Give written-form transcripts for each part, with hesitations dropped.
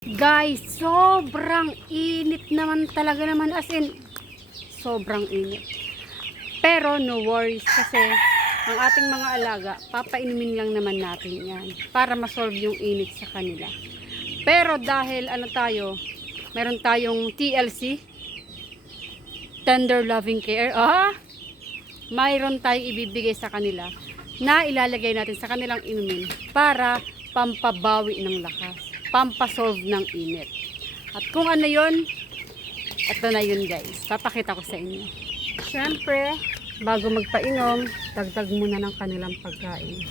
Guys, sobrang init naman talaga naman, as in sobrang init. Pero no worries kasi ang ating mga alaga, papainumin lang naman natin yan para ma-solve yung init sa kanila. Pero dahil meron tayong TLC, Tender Loving Care, mayroon tayong ibibigay sa kanila na ilalagay natin sa kanilang inumin para pampabawi ng lakas, pampasolve ng init. At kung ano yun, ito na yun guys, papakita ko sa inyo. Siyempre, bago magpainom, dagdag muna ng kanilang pagkain.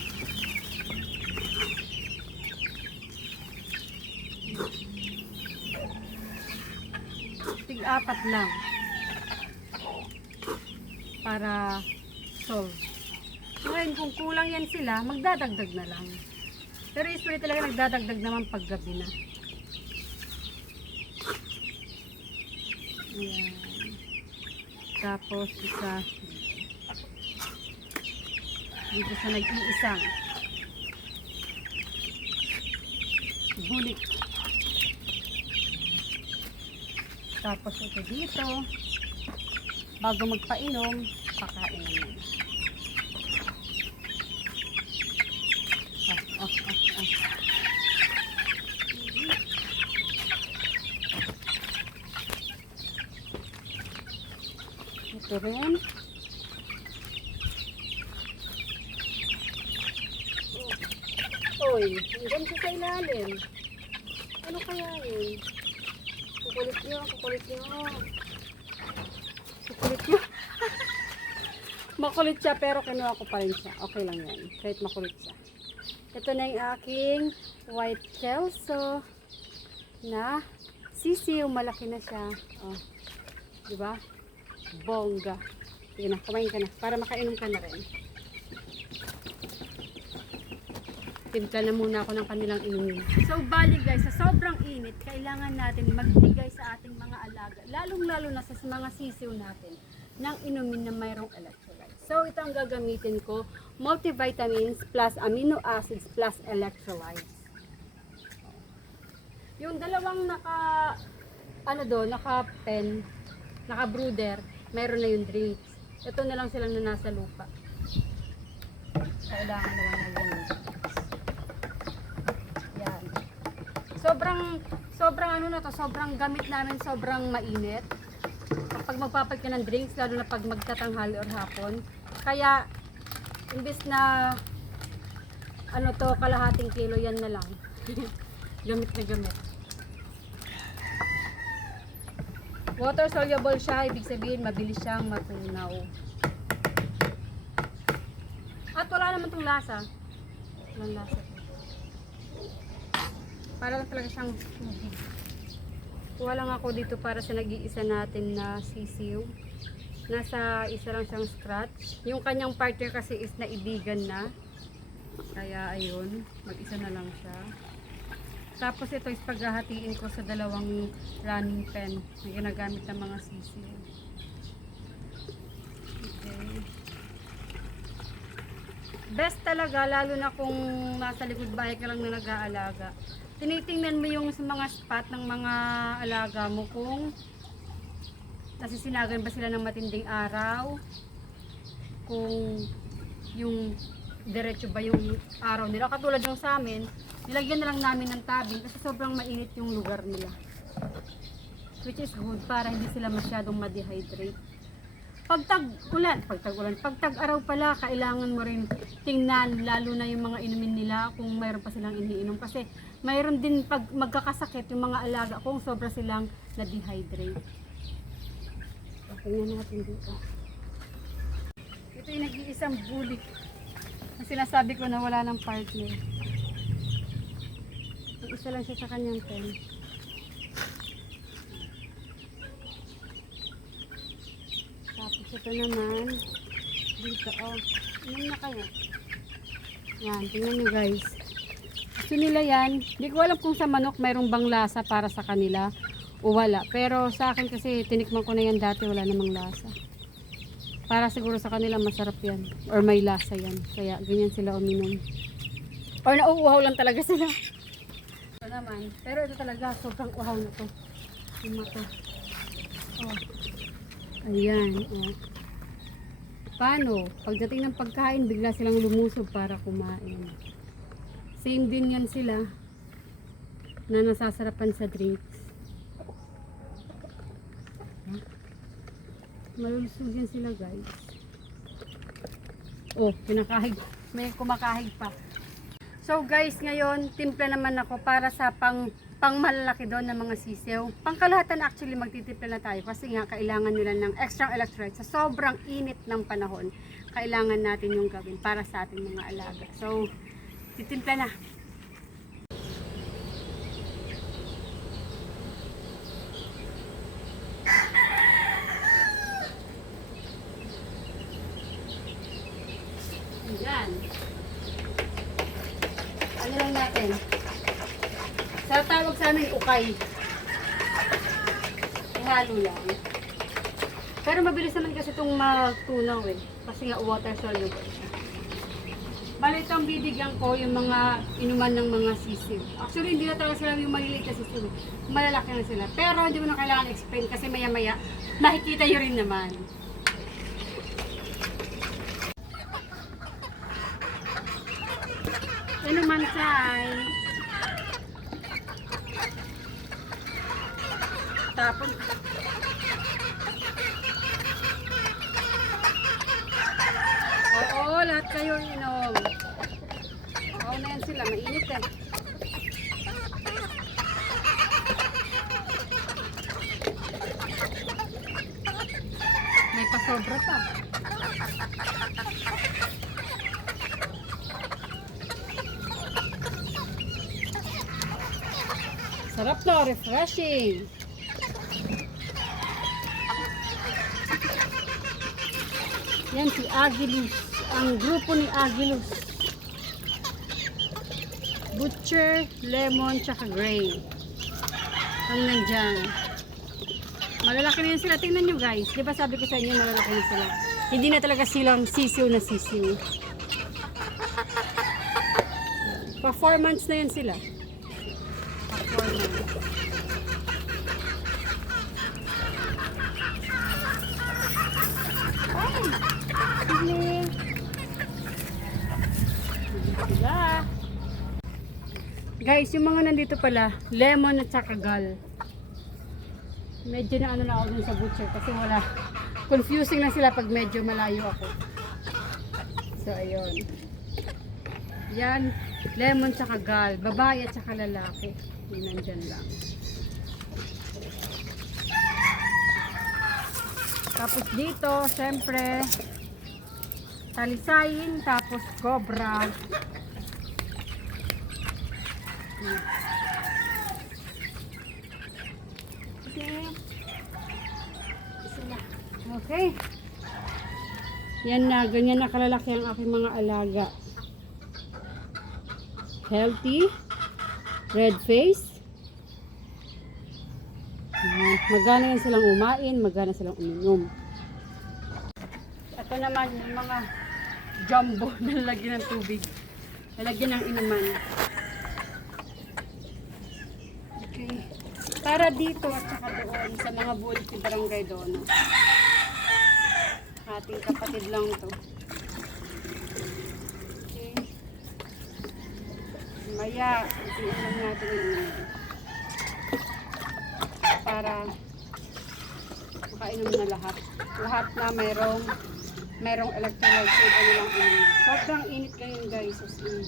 Tig-apat lang para solve. Ngayon, kung kulang yan sila, magdadagdag na lang. Pero usually talaga nagdadagdag naman pag gabi na. Ayan. Tapos isa dito sa nag-iisang bulik. Tapos ito dito, bago magpainom, pakain na yun. Ito rin. Oy, hanggang siya sa ilalim. Ano kaya yun? Kukulit nyo, kukulit nyo. Kukulit nyo. Makulit siya pero kinuha ko pa rin siya. Okay lang yan. Kahit makulit siya. Ito na yung aking white kelso na sisiw. Malaki na siya. Oh, diba? Bongga. Sige na, kumain ka na. Para makainom ka na rin. Timpla na muna ako ng kanilang inumin. So, bali guys, sa sobrang init, kailangan natin magbigay sa ating mga alaga, lalong-lalo na sa mga sisiw natin, ng inumin na mayroong electrolytes. So, ito ang gagamitin ko, multivitamins plus amino acids plus electrolytes. Yung dalawang naka-pen, naka-brooder, mayroon na yung drinks. Ito na lang silang na nasa lupa. Kailangan na lang na yan. Yan. Sobrang gamit namin, sobrang mainit. Kapag magpapalit ka ng drinks, lalo na pag magtatanghali or hapon. Kaya, imbis na kalahating kilo, yan na lang. Gamit na gamit. Water soluble siya, ibig sabihin mabilis siyang matunaw. At wala naman itong lasa. Walang lasa. Para lang talaga siyang tubig. Kuha lang ako dito para sa nag-iisa natin na sisiw. Nasa isa lang siyang scratch. Yung kanyang partner kasi is naibigan na. Kaya ayun, mag-isa na lang siya. Tapos ito is paghahatiin ko sa dalawang running pen na ginagamit ng mga sisiw. Okay. Best talaga, lalo na kung nasa likod bahay ka lang na nag-aalaga. Tinitingnan mo yung sa mga spot ng mga alaga mo kung nasisinagan ba sila ng matinding araw, kung yung diretso ba yung araw nila. Katulad yung sa amin, nilagyan na lang namin ng tabing kasi sobrang mainit yung lugar nila. Which is good para hindi sila masyadong ma-dehydrate. Pag tag-araw pala, kailangan mo rin tingnan, lalo na yung mga inumin nila kung mayroon pa silang iniinom. Kasi mayroon din pag magkakasakit yung mga alaga kung sobra silang na-dehydrate. Tingnan natin dito. Ito yung nag-iisang bulik. Ang sinasabi ko na wala ng partner. Isa lang siya sa kanyang pen. Tapos ito naman dito, ano na kaya? Yan, tingnan nyo guys. Gusto nila yan. Hindi ko alam kung sa manok mayroong bang lasa para sa kanila o wala. Pero sa akin kasi tinikman ko na yan dati, wala namang lasa. Para siguro sa kanila masarap yan or may lasa yan. Kaya ganyan sila uminom. Or nauuhaw lang talaga sila. Ito naman. naman. Pero ito talaga, sobrang uhaw na to. Yung mata. Oh. Ayan. Oh. Paano? Pagdating ng pagkain, bigla silang lumusob para kumain. Same din yan sila na nasasarapan sa drinks. Huh? Malulusog yan sila, guys. Oh, kinakahig. May kumakahig pa. So guys, ngayon, timpla naman ako para sa pangmalalaki doon ng mga sisiw. Pangkalahatan actually magtitimpla na tayo kasi nga kailangan nila ng extra electrolytes. Sa sobrang init ng panahon, kailangan natin yung gawin para sa ating mga alaga. So, titimpla na. Ayan. Ano lang natin? Sa tawag sa amin, ukay. Ihalo lang. Pero mabilis naman kasi itong magtunaw eh. Kasi nga water soluble siya. Bali ito ang bibigyan ko yung mga inuman ng mga sisiw. Actually hindi na talaga sila yung maliliit na sisiw. Malalaki na sila. Pero hindi mo na kailangan explain kasi maya maya nakikita nyo rin naman. Inuman sign. Tapon. Oo, lahat kayo inom. Oo na yan sila, mainit eh. May pasobra pa. Sarap na, refreshing. Yan si Agilus. Ang grupo ni Agilus. Butcher, Lemon, tsaka Gray. Ang nandyan. Malalaki na yan sila. Tingnan nyo guys. Di ba sabi ko sa inyo malalaki na sila. Hindi na talaga silang sisiw na sisiw. Performance na yan sila. Performance. Sila. Guys, yung mga nandito pala, Lemon at saka Gal. Medyo na ano na ako dun sa butcher kasi wala. Confusing na sila pag medyo malayo ako. So, ayun. Yan, Lemon at saka Gal. Babae at saka lalaki. Yung nandyan lang. Tapos dito, syempre, talisayin, tapos cobra. Okay. Yan na, ganyan na kalalaki ang aking mga alaga. Healthy, red face. Magana yan silang umain, magana silang uminom. Ito naman yung mga jumbo na lalagyan ng tubig. Lalagyan ng inuman. Okay. Para dito at saka doon sa mga bulit ni Barangay Dono. Ating kapatid lang to. Okay. Maya, iinom natin yung para makainom na lahat. Lahat na merong electrolytes o ano lang inom. Sobrang init ngayon guys. As in.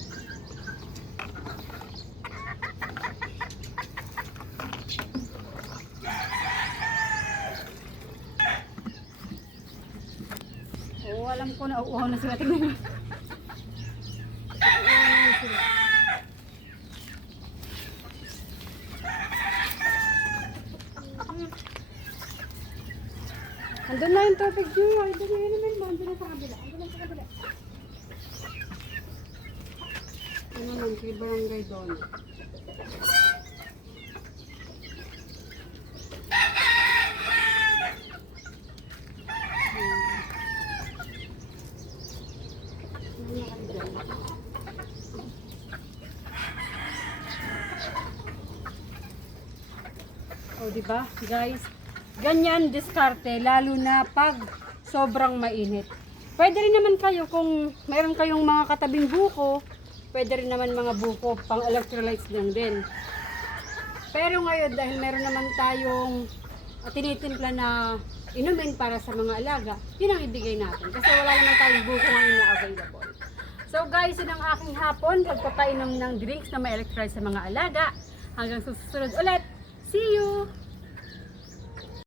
Oo, alam ko na uuhaw na sila. Tingnan mo. Uuhaw na sila. Andun na yung tubig niyo. Andun na yun naman. Andun na sa kabila. Andun na sa kabila. Ano naman, kay Barangay Dono. O, di ba, guys? Ganyan diskarte, lalo na pag sobrang mainit. Pwede rin naman kayo kung mayroon kayong mga katabing buko, pwede rin naman mga buko pang electrolytes lang din. Pero ngayon, dahil meron naman tayong tinitimpla na inumin para sa mga alaga, yun ang ibigay natin. Kasi wala naman tayong buko ngayon na available. So guys, yun ang aking hapon, pagpapainom ng drinks na may electrolytes sa mga alaga. Hanggang susunod ulit. See you!